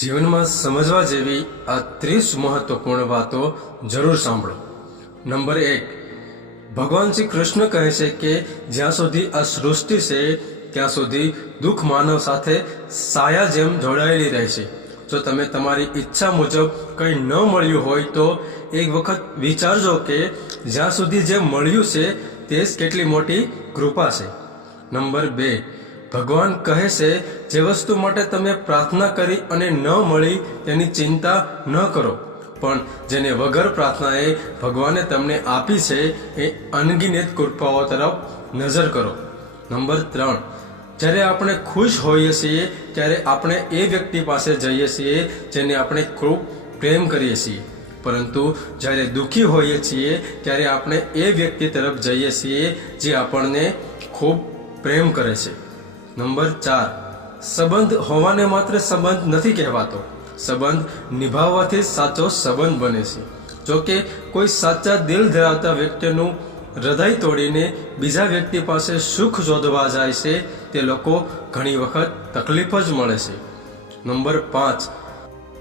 જીવનમાં સમજવા જેવી આ ત્રીસ મહત્વપૂર્ણ વાતો જરૂર સાંભળો. નંબર એક, ભગવાન શ્રી કૃષ્ણ કહે છે કે જ્યાં સુધી આ સૃષ્ટિ છે, ત્યાં સુધી દુઃખ માનવ સાથે સાયા જેમ જોડાયેલી રહેશે જો તમે તમારી ઈચ્છા મુજબ કંઈ ન મળ્યું હોય તો એક વખત વિચારજો કે જ્યાં સુધી જે મળ્યું છે, તે જ કેટલી મોટી કૃપા છે. નંબર બે ભગવાન કહે છે, જે વસ્તુ માટે તમે પ્રાર્થના કરી અને ન મળી, તેની ચિંતા ન કરો. પણ જેને વગર પ્રાર્થનાએ ભગવાને તમને આપી છે, એ અનગિનિત કૃપાઓ તરફ નજર કરો. નંબર ત્રણ. જ્યારે આપણે ખુશ હોઈએ છીએ, ત્યારે આપણે એ વ્યક્તિ પાસે જઈએ છીએ, જેને આપણે ખૂબ પ્રેમ કરીએ છીએ. પરંતુ જ્યારે દુઃખી હોઈએ છીએ, ત્યારે આપણે એ વ્યક્તિ તરફ જઈએ છીએ, જે આપણને ખૂબ પ્રેમ કરે છે. નંબર ચાર. સંબંધ હોવાને માત્ર સંબંધ નથી કહેવાતો. સંબંધ નિભાવવાથી સાચો સંબંધ બને છે. જો કે કોઈ સાચા દિલ ધરાવતા વ્યક્તિનું હૃદય તોડીને બીજા વ્યક્તિ પાસે સુખ શોધવા જાય છે, તે લોકો ઘણી વખત તકલીફ જ મળે છે. નંબર પાંચ.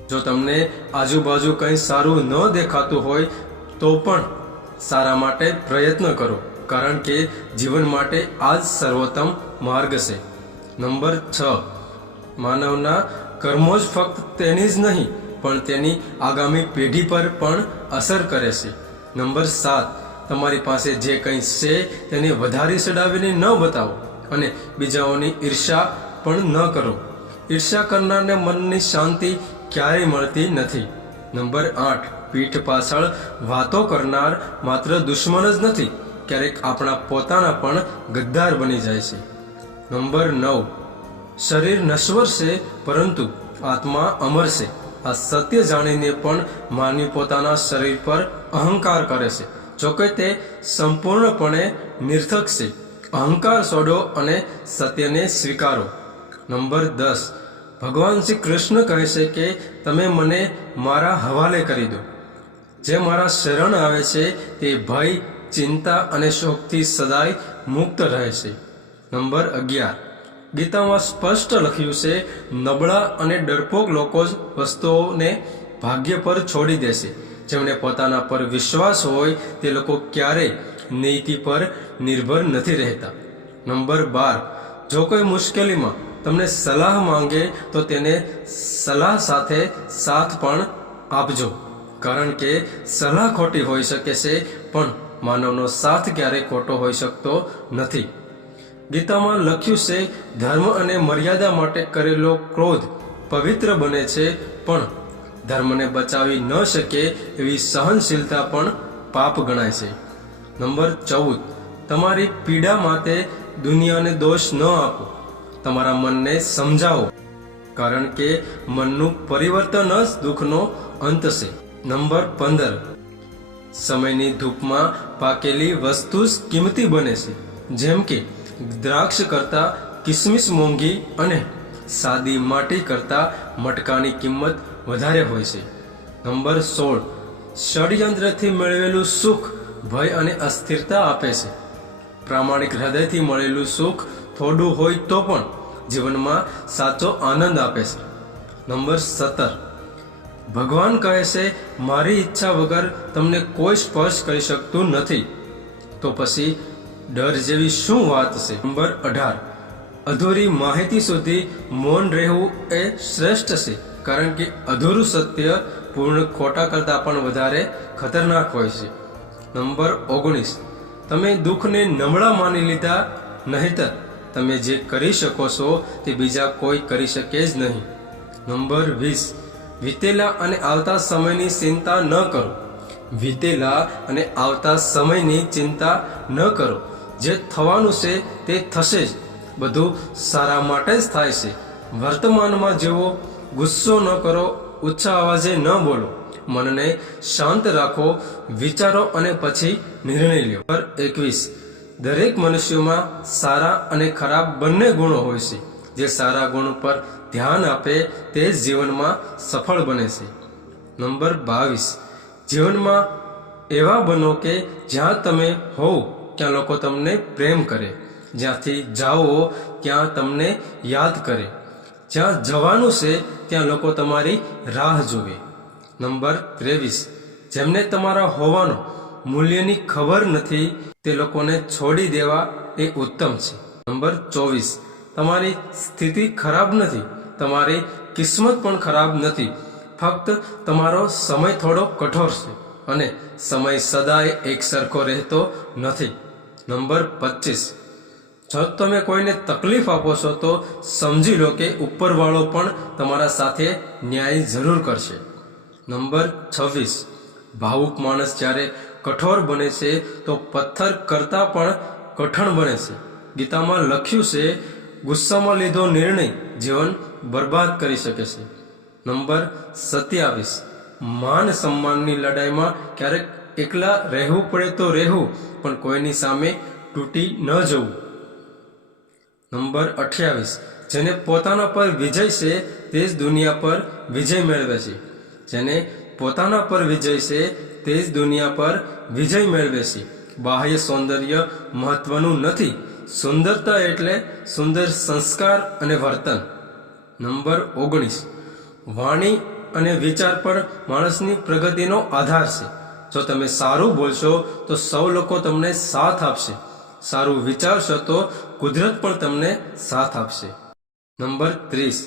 જો તમને આજુબાજુ કંઈ સારું ન દેખાતું હોય, તો પણ સારા માટે પ્રયત્ન કરો. કારણ કે જીવન માટે આ જ સર્વોત્તમ માર્ગ છે. નંબર છ. માનવના કર્મો જ ફક્ત તેની જ નહીં, પણ તેની આગામી પેઢી પર પણ અસર કરે છે. નંબર સાત. તમારી પાસે જે કંઈ છે તેને વધારી ચડાવીને ન બતાવો અને બીજાઓની ઈર્ષા પણ ન કરો. ઈર્ષા કરનારને મનની શાંતિ ક્યારેય મળતી નથી. નંબર આઠ. પીઠ પાછળ વાતો કરનાર માત્ર દુશ્મન જ નથી, ક્યારેક આપણા પોતાના પણ ગદ્દાર બની જાય છે. નંબર નવ. શરીર નશ્વર છે, પરંતુ આત્મા અમર છે. આ સત્ય જાણીને પણ માનવી પોતાના શરીર પર અહંકાર કરે છે જોકે તે સંપૂર્ણપણે નિર્થક છે. અહંકાર છોડો અને સત્યને સ્વીકારો. નંબર દસ. ભગવાન શ્રી કૃષ્ણ કહે છે કે તમે મને મારા હવાલે કરી દો. જે મારા શરણ આવે છે, તે ભય, ચિંતા અને શોકથી સદાય મુક્ત રહે છે. નંબર અગિયાર. ગીતામાં સ્પષ્ટ લખ્યું છે, નબળા અને ડરપોક લોકો જ વસ્તુઓને ભાગ્ય પર છોડી દેશે. જેમણે પોતાના પર વિશ્વાસ હોય, તે લોકો ક્યારેય નીતિ પર નિર્ભર નથી રહેતા. નંબર બાર. જો કોઈ મુશ્કેલીમાં તમને સલાહ માંગે, તો તેને સલાહ સાથે સાથ પણ આપજો. કારણ કે સલાહ ખોટી હોઈ શકે છે, પણ માનવનો સાથ ક્યારેય ખોટો હોઈ શકતો નથી. ગીતામાં લખ્યું છે, ધર્મ અને મર્યાદા માટે કરેલો ક્રોધ પવિત્ર બને છે, પણ ધર્મને બચાવી ન શકે એવી સહનશીલતા પણ પાપ ગણાય છે. નંબર ચૌદ, તમારી પીડા માટે દુનિયાને દોષ ન આપો. તમારા મનને સમજાવો, કારણ કે મનનું પરિવર્તન જ દુઃખનો અંત છે. નંબર પંદર, સમયની ધૂપમાં પાકેલી વસ્તુ જ કિંમતી બને છે. જેમ કે દ્રાક્ષ કરતા કિસમિસ મોંઘી અને સાદી માટી કરતા મટકાની કિંમત વધારે હોય છે. નંબર સોળ. ષડયંત્રથી મેળવેલું સુખ ભય અને અસ્થિરતા આપે છે. પ્રામાણિક હૃદયથી મળેલું સુખ થોડું હોય તો પણ જીવનમાં સાચો આનંદ આપે છે. નંબર સત્તર. ભગવાન કહે છે, મારી ઈચ્છા વગર તમને કોઈ સ્પર્શ કરી શકતું નથી. તો પછી ડર જેવી શું વાત છે? નંબર અઢાર. અધૂરી માહિતી સુધી મૌન રહેવું એ શ્રેષ્ઠ છે, કારણ કે અધૂરું સત્ય પૂર્ણ ખોટા કરતાં પણ વધારે ખતરનાક હોય છે. નંબર ઓગણીસ. તમે દુઃખને નબળા માની લીધા નહીતર તમે જે કરી શકો છો તે બીજા કોઈ કરી શકે જ નહીં. નંબર વીસ. વીતેલા અને આવતા સમયની ચિંતા ન કરો. વીતેલા અને આવતા સમયની ચિંતા ન કરો. જે થવાનું છે તે થશે જ. બધું સારા માટે જ થાય છે. વર્તમાનમાં જેવો ગુસ્સો ન કરો ઊંચા અવાજે ન બોલો. મનને શાંત રાખો, વિચારો અને પછી નિર્ણય લ્યો. પર એકવીસ. દરેક મનુષ્યોમાં સારા અને ખરાબ બંને ગુણો હોય છે. જે સારા ગુણ પર ધ્યાન આપે તે જીવનમાં સફળ બને છે. નંબર બાવીસ. જીવનમાં એવા બનો કે જ્યાં તમે હોવ ત્યાં લોકો તમને પ્રેમ કરે. જ્યાંથી જાઓ, ત્યાં તમને યાદ કરે. જ્યાં જવાનું છે, ત્યાં લોકો તમારી રાહ જોવે નંબર ત્રેવીસ. જેમને તમારા હોવાનો મૂલ્યની ખબર નથી, તે લોકોને છોડી દેવા એ ઉત્તમ છે. નંબર ચોવીસ. તમારી સ્થિતિ ખરાબ નથી, તમારી કિસ્મત પણ ખરાબ નથી. ફક્ત તમારો સમય થોડો કઠોર છે અને સમય સદાય એકસરખો રહેતો નથી. નંબર પચીસ. જો તમે કોઈને તકલીફ આપો છો, તો સમજી લો કે ઉપરવાળો પણ તમારા સાથે ન્યાય જરૂર કરશે. નંબર છવ્વીસ. ભાવુક માણસ જ્યારે કઠોર બને છે, તો પથ્થર કરતાં પણ કઠણ બને છે. ગીતામાં લખ્યું છે, ગુસ્સામાં લીધો નિર્ણય જીવન બરબાદ કરી શકે છે. નંબર સત્યાવીસ. માન સન્માનની લડાઈમાં ક્યારેક એકલા રહેવું પડે તો રહેવું, પણ કોઈની સામે તૂટી ન જવું. નંબર અઠ્યાવીસ. જેને પોતાના પર વિજય છે, તે જ દુનિયા પર વિજય મેળવે છે. જેને પોતાના પર વિજય છે, તે જ દુનિયા પર વિજય મેળવે છે. બાહ્ય સૌંદર્ય મહત્વનું નથી. સુંદરતા એટલે સુંદર સંસ્કાર અને વર્તન. નંબર ઓગણીસ. વાણી અને વિચાર પર માણસની પ્રગતિનો આધાર છે. જો તમે સારું બોલશો, તો સૌ લોકો તમને સાથ આપશે. સારું વિચારશો, તો કુદરત પણ તમને સાથ આપશે. નંબર ત્રીસ.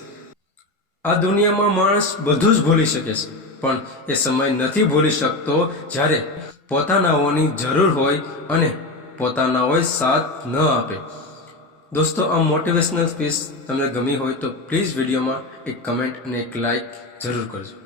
આ દુનિયામાં માણસ બધું જ ભૂલી શકે છે, પણ એ સમય નથી ભૂલી શકતો જ્યારે પોતાનાઓની જરૂર હોય અને પોતાનાઓએ સાથ ન આપે. દોસ્તો, આ મોટિવેશનલ સ્પીચ તમને ગમી હોય તો પ્લીઝ વિડીયોમાં એક કમેન્ટ અને એક લાઈક જરૂર કરજો.